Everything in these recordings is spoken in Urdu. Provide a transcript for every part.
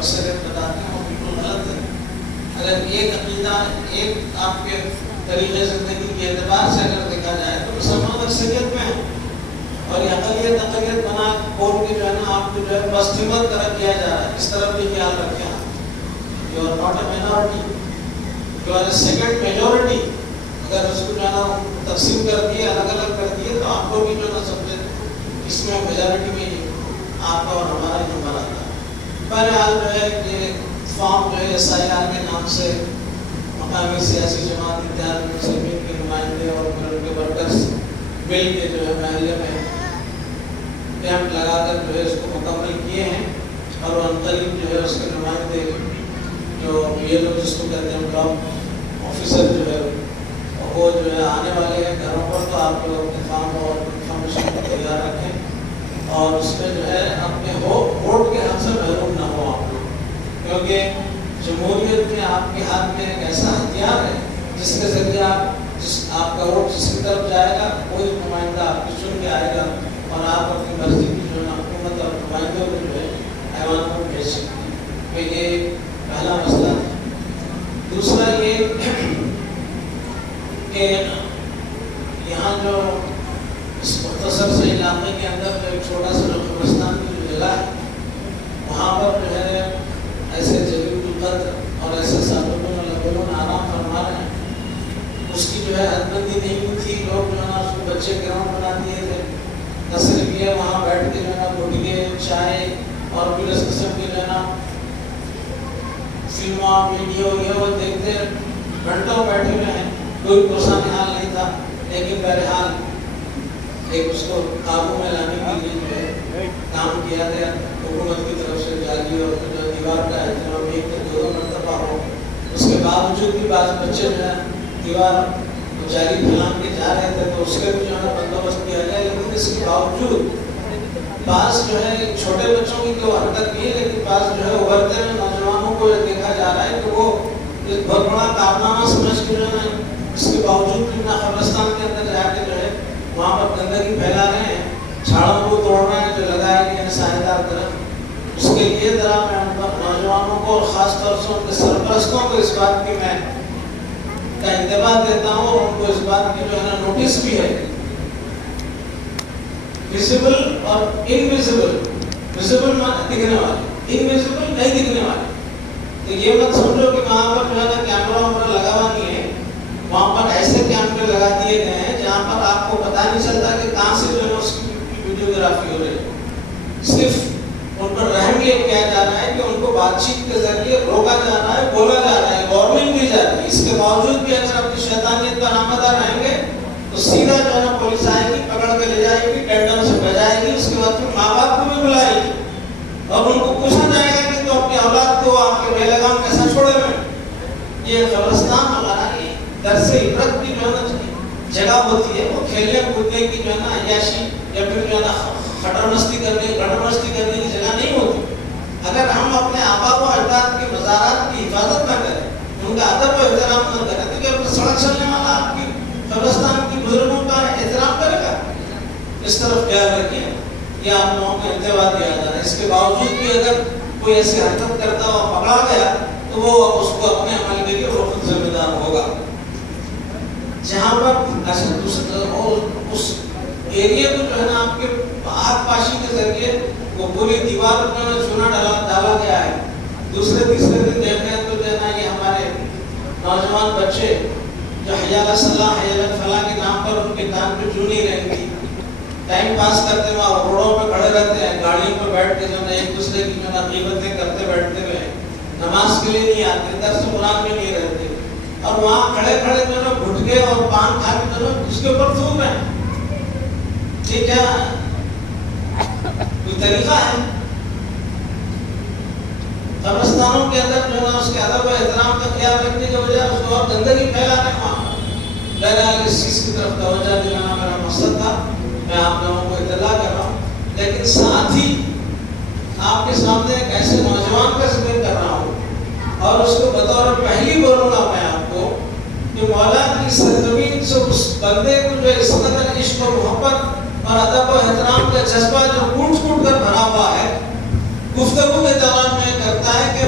اکثریت بتاتے ہیں وہ بالکل غلط ہے. اگر ایک عقیدہ ایک آپ کے طریقے زندگی کے اعتبار سے اگر دیکھا جائے تو مسلمان اکثریت میں ہے، اور یہ اقلیت بنا بول کے جو ہے نا آپ کو جو ہے مستمت طرف کیا جا رہا ہے. اس طرف بھی خیال رکھیں آپ، you are not a minority, you are a second majority. اگر اس کو جو ہے نا تقسیم کر دیے، الگ الگ کر دیے، تو آپ کو بھی جو ہے نا سب سے اس میں میجورٹی میں آپ کا اور ہمارا ہی نمبر آتا ہے. بہرحال جو ہے یہ فارم جو ہے SIR کے نام سے مقامی سیاسی جماعت اتحاد المسلمین کے نمائندے اور ان کے ورکرز مل کے جو ہے محلے میں کیمپ لگا کر جو ہے اس کو مکمل کیے ہیں. اور عنقریب جو ہے اس کے نمائندے جو یہ لوگ جس کو کہتے ہیں بلاک آفیسر جو ہے وہ جو ہے آنے والے ہیں گھروں پر. تو آپ لوگ اپنے فارم اور انفارمیشن کو تیار رکھیں اور اس میں جو ہے اپنے ووٹ کے حق سے محروم نہ ہو آپ لوگ، کیونکہ جمہوریت میں آپ کے ہاتھ میں ایک ایسا ہتھیار ہے جس کے ذریعے آپ کا ووٹ جس کی طرف جائے گا کوئی نمائندہ آپ کی چن کے آئے گا اور آپ اپنی مرضی کی جو ہے حکومت اور نمائندوں کو جو ہے ایوان کو بھیج سکتے ہیں. تو یہ پہلا مسئلہ ہے. دوسرا یہ کہ یہاں جو اس مختصر سے علاقے کے اندر جو ایک چھوٹا سا قبرستان کی جو جگہ ہے وہاں پر جو ہے ایسے جلیل القدر اور ایسے صاحبوں آرام فرما رہے ہیں. اس کی جو ہے حد بندی نہیں ہوئی تھی. لوگ جو ہے نا اس کو بچے گراؤنڈ بنا دیے تھے. صرف یہ وہاں بیٹھ کے جو ہے نا گٹکے چائے اور پھر اس قسم کی جو ہے نا فلموں ویڈیو یہ وہ دیکھتے گھنٹوں بیٹھے ہوئے ہیں. کوئی پرسان حال نہیں تھا. لیکن بہرحال ایک اس کو قابو میں لانے کے لیے جو ہے کام کیا گیا حکومت کی طرف سے. جالی اور جو دیوار کا اہتمام ایک سے دو مرتبہ ہو. اس کے باوجود بھی بعض بچے جو ہے دیوار جالی پھیلان کے جا رہے تھے تو اس کے بھی جو ہے بندوبست کیا گیا. لیکن اس کے باوجود بعض جو ہے چھوٹے بچوں کی تو حرکت نہیں ہے، لیکن بعض جو ہے ابھرتے ہوئے نوجوانوں کو دیکھا جا رہا ہے کہ وہ ایک بہت بڑا کارنامہ سمجھ کے جو ہے اس کے باوجود بھی نہ قبرستان کے اندر جا کے جو ہے وہاں پر گندگی پھیلا رہے ہیں، جھاڑوں کو توڑ رہے ہیں جو لگائے گئے ہیں سائیدار درخت. اس کے لیے ذرا میں نوجوانوں کو اور خاص طور سے ان کے سرپرستوں کو اس بات کی میں کا انتباہ دیتا ہوں اور ان کو اس بات کی جو ہے نا نوٹس بھی ہے. ویزیبل اور انویزیبل، ویزیبل مانے دکھنے والے، انویزیبل نہیں دکھنے والے. تو یہ مت سمجھو کہ وہاں پر جو ہے نا کیمرہ وغیرہ لگا ہوا نہیں ہے. وہاں پر ایسے کیمرے لگا دیے گئے ہیں جہاں پر آپ کو پتہ نہیں چلتا کہ کہاں سے جو ہے اس کی ویڈیوگرافی ہو رہی ہے. صرف ان پر رحم یہ کیا جا رہا ہے کہ ان کو بات چیت کے ذریعے روکا جا رہا ہے، بولا جا رہا ہے، وارننگ دی جا رہی ہے. اس کے باوجود بھی اگر اپنی شیطانیت پر نامدار رہیں گے تو سیدھا جو ہے نا پولیس آئے گی، پکڑ کے لے جائے گی، ٹینڈر سے بجائے گی. اس کے بعد پھر ماں باپ کو بھی بلائے گی اور ان کو پوچھا جائے گا کہ تو اپنی اولاد کو آپ کے بے لگام کیسا چھوڑے ہوئے. یہ قبرستان ہمارا درس عبرت کی جو ہے نا جگہ ہوتی ہے، وہ کھیلنے کودنے کی جو ہے نا عیاشی یا پھر جو ہے نا خٹر مستی کرنے کی جگہ نہیں ہوتی. اگر ہم اپنے آبا و اجداد کے مزارات کی حفاظت نہ کریں، ان کا ادب و احترام نہ کریں، تو کیا سڑک چلنے والا آپ کی قبرستان کی بزرگوں کا احترام کرے گا؟ اس طرف خیال رکھیے. یہ آپ لوگوں کو انتباہ دیا جا رہا ہے. اس کے باوجود بھی اگر کوئی ایسی حرکت کرتا ہوا پکڑا گیا تو وہ اس کو اپنے عمل کے لیے وہ خود ذمہ دار ہوگا. جہاں پر اس ایریا کو جو ہے نا آپ کے آگ پاشی کے ذریعے وہ پوری دیوار پر چونا ڈالا گیا ہے. دوسرے تیسرے دن دیکھ رہے ہیں تو جو ہے نا یہ ہمارے نوجوان بچے جو حیال صلاح حیال فلاح کے نام پر ان کے کان پہ چونی رہتی ٹائم پاس کرتے وہاں روڈوں پہ کھڑے رہتے ہیں، گاڑیوں پہ بیٹھ کے جو ہے ایک دوسرے کی جو ہے غیبتیں کرتے بیٹھتے ہوئے نماز کے لیے نہیں آتے، درس قرآن میں نہیں رہتے اور وہاں کھڑے کھڑے جو ہے گھٹکے اور پان کھا کے جو ہے اس کے اوپر تھوک رہے ہیں. یہ کیا کوئی طریقہ ہے؟ قبرستانوں کے اندر جو ہے اس کے ادب و احترام کا خیال رکھنے کے بجائے اس کو اور گندگی پھیلا رہے ہیں. وہاں بہرحال اس چیز کی طرف توجہ دلانا میرا مقصد تھا. میں آپ لوگوں کو اطلاع کر رہا ہوں، لیکن ساتھ ہی آپ کے سامنے ایک ایسے نوجوان کا ذکر کر رہا ہوں اور اس کو بطور پہلی بولوں گا میں آپ کو کہ مولا کی سرزمین سے اس بندے کو جو اس قدر عشق و محبت اور ادب و احترام کا جذبہ جو کوٹ کوٹ کر بھرا ہوا ہے، گفتگو کے دوران میں کرتا ہے کہ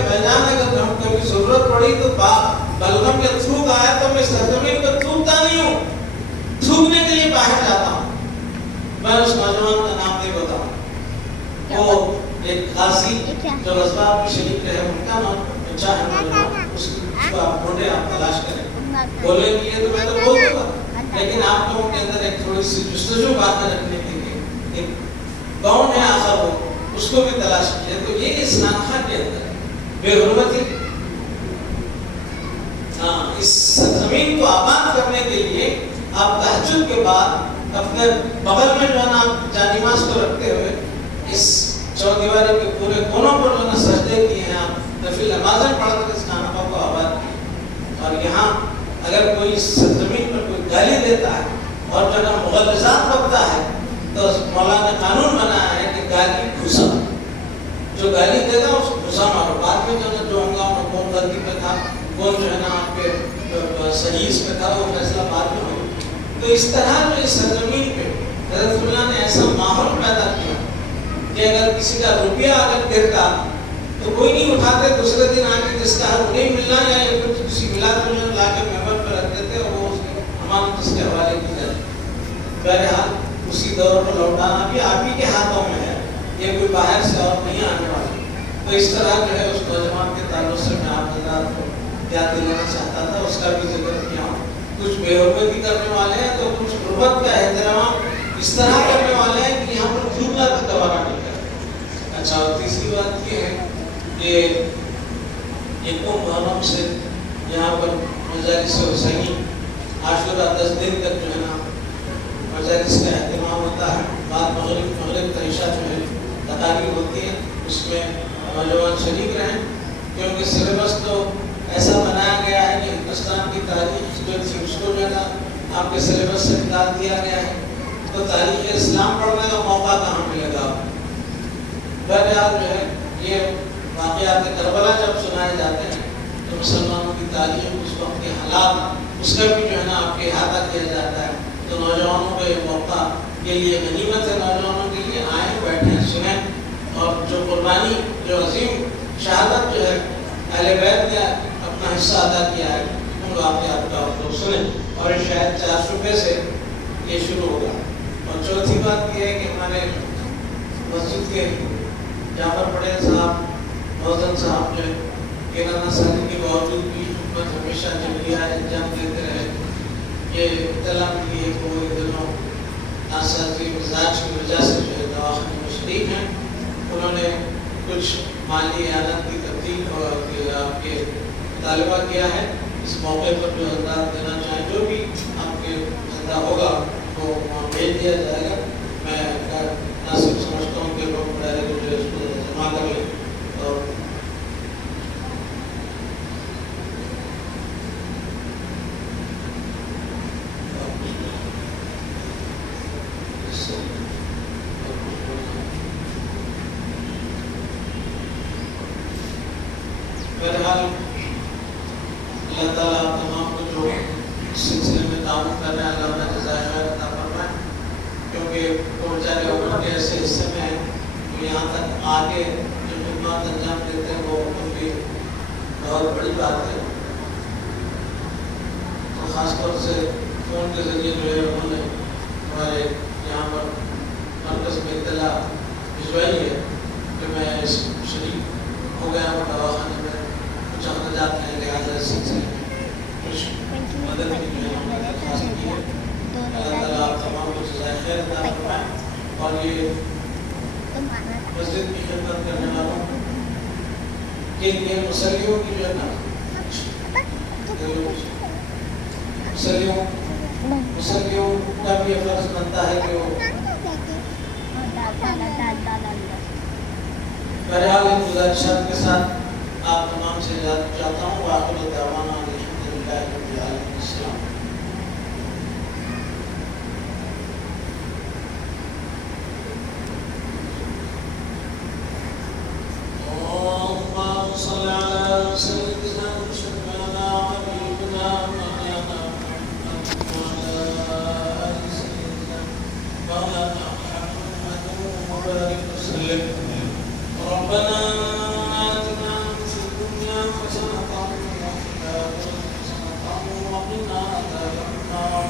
میں اس نوجوان کا نام نہیں بتاؤں، وہ ایک غازی جو غزوات میں شریک رہے، ان کا نام اچھا ہے نوجوان، اس کو آپ ڈھونڈے، آپ تلاش کریں، بولے کہ یہ تو میں تو بول دوں گا، لیکن آپ لوگوں کے اندر ایک تھوڑی سی جستجو باتیں رکھنے کے لیے ایک کون ہے آخر وہ، اس کو بھی تلاش کیجیے۔ تو یہ اسلام خان کے اندر بے حرمتی، اس زمین کو آباد کرنے کے لیے آپ تہجد کے بعد اپنے بغل میں جو ہے نا جانماز کو رکھتے ہوئے اس چودیواری کے پورے کونوں پر جو ہے نا سجدے کیے ہیں، آپ نفل نمازیں پڑھ کر اس خانقاہ کو آباد کیے۔ اور یہاں اگر کوئی اس زمین پر کوئی گالی دیتا ہے اور جو ہے نا مغلظات بکتا ہے تو مولانا نے قانون بنایا ہے کہ گالی گھسا، جو گالی دے گا اس کو گھسا مارو۔ بعد میں جو ہے نا جو ہوں گا کون غلطی پہ تھا، کون جو ہے نا آپ کے صحیح اس پہ تھا، وہ فیصلہ بعد میں ہوگا۔ تو اس طرح جو اس سرزمین پہ حضرت اللہ نے ایسا ماحول پیدا کیا کہ اگر کسی کا روپیہ اگر گرتا تو کوئی نہیں اٹھاتے، دوسرے دن آ کے جس کا حق نہیں ملنا یا پھر کسی ملاد میں لا کے ممبر پہ رکھ دیتے اور وہ اس کے امانت اس کے حوالے کی جاتی۔ بہرحال اسی دور کو لوٹانا بھی آپ ہی کے ہاتھوں میں ہے، یہ کوئی باہر سے اور نہیں آنے والا۔ تو اس طرح جو ہے اس نوجوان کے تعلق سے میں آپ حضرات کو یاد دلانا چاہتا تھا، اس کا بھی ذکر کیا ہوں۔ کچھ بے حرمتی کرنے والے ہیں تو کچھ غربت کا احترام اس طرح کرنے والے ہیں کہ یہاں پر جھوٹا دوبارہ نہیں کرتے۔ اچھا، اور تیسری بات یہ ہے کہ یکم محرم سے یہاں پر مجالس حسینی عاشورہ 10 دن تک جو ہے نا مجالس کا اہتمام ہوتا ہے۔ بعد مغرب کا عشاء جو ہے تقاریر ہوتی ہے، اس میں نوجوان شریک رہیں، کیونکہ سلیبس تو ایسا بنایا گیا ہے کہ ہندوستان کی تاریخ جو تھی اس کو جو ہے نا آپ کے سلیبس سے نکال دیا گیا ہے، تو تاریخ اسلام پڑھنے کا موقع کہاں ملے گا؟ بہرحال جو ہے یہ واقعات کربلا جب سنائے جاتے ہیں تو مسلمانوں کی تاریخ، اس وقت کے حالات، اس کا بھی جو ہے نا آپ کے احاطہ کیا جاتا ہے۔ تو نوجوانوں کا یہ موقع کے لیے غنیمت ہے، نوجوانوں کے لیے آئیں، بیٹھیں، سنیں، اور جو قربانی، جو عظیم شہادت جو ہے اہل بیت نے اپنا حصہ ادا کیا ہے، ان واقعات کا آپ لوگ سنیں۔ اور شاید 4 صوبے سے یہ شروع ہوگا۔ اور چوتھی بات یہ ہے کہ ہمارے مسجد کے جعفر پٹیل صاحب، محسن صاحب جو ہے کینانا سازی کے باوجود بھی خدمت ہمیشہ جمعیہ انجام دیتے رہے۔ یہ اطلاع ملی ہے کہ وہ ان دنوں ناسازی مزاج کی وجہ سے جو ہے دواخانے میں شریک ہیں۔ انہوں نے کچھ مالی اعانت کی تبدیل اور آپ کے مطالبہ کیا ہے۔ اس موقع پر جو حضرات دینا چاہیں، جو بھی آپ کے زندہ ہوگا وہ وہاں بھیج دیا جائے گا۔ میں ناصب سمجھتا ہوں کہ لوگ ڈائریکٹ جو ہے اس کو جمع کر لیں۔ اور بہرحال اللہ تعالیٰ آپ تمام کو جو اس سلسلے میں تعاون کر رہے ہیں، اللہ انہیں جزائے خیر عطا فرمائے، کیونکہ وہ بیچارے عمر کے ایسے حصے میں ہیں تو یہاں تک آ کے جو خدمات انجام دیتے ہیں وہ ان کی بہت بڑی بات ہے۔ تو خاص طور سے فون کے ذریعے جو ہے انہوں نے ہمارے یہاں پر مرکز میں اطلاع بھجوائی ہے کہ میں اس شریک ہو گیا ہوں دواخانے میں، کچھ اخراجات ہیں، لہٰذا اس سلسلے میں کچھ مدد کی جو ہے درخواست کی ہے۔ اللہ تعالیٰ آپ تمام کو جزائے خیر عطا فرمائے، اور یہ مسجد کی خدمت کرنے والوں کے لیے مصلیوں کی جو ہے نا مصلیوں کا بھی یہ فرض بنتا ہے کہ وہ بہرحال ان گزارشات کے ساتھ آپ تمام سے اجازت چاہتا ہوں۔ وآخر دعوانا الحمدللہ رب العالمین۔ السلام۔ اللهم صل على سيدنا وشفيعنا وحبيبنا ومولانا محمد وعلى آل سيدنا مولانا محمد وبارك وسلم۔ ربنا آتنا في الدنيا حسنة وفي الآخرة حسنة وقنا عذاب النار۔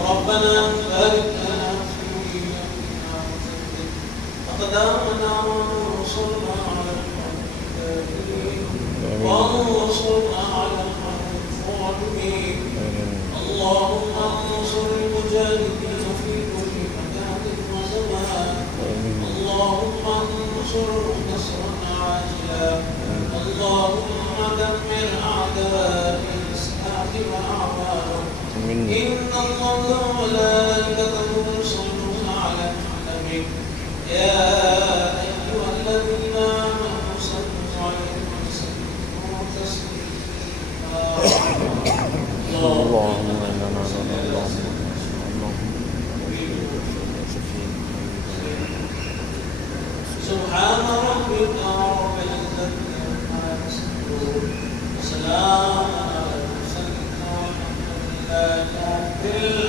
ربنا بارك لنا في أقدامنا وانصرنا على القوم الكافرين وانصرنا على القوم الظالمين اللهم انصر المجاهدين في كل مكان وزمان اللهم انصرهم نصرا عاجلا اللهم دمر أعداء الإسلام وأعوانهم إن الله وملائكته يصلون على النبي يا أيها الذين آمنوا صلوا عليه وسلموا تسليما اللهم سبحان ربك رب العزة عما يصفون وسلام على المرسلين والحمد لله رب العالمين.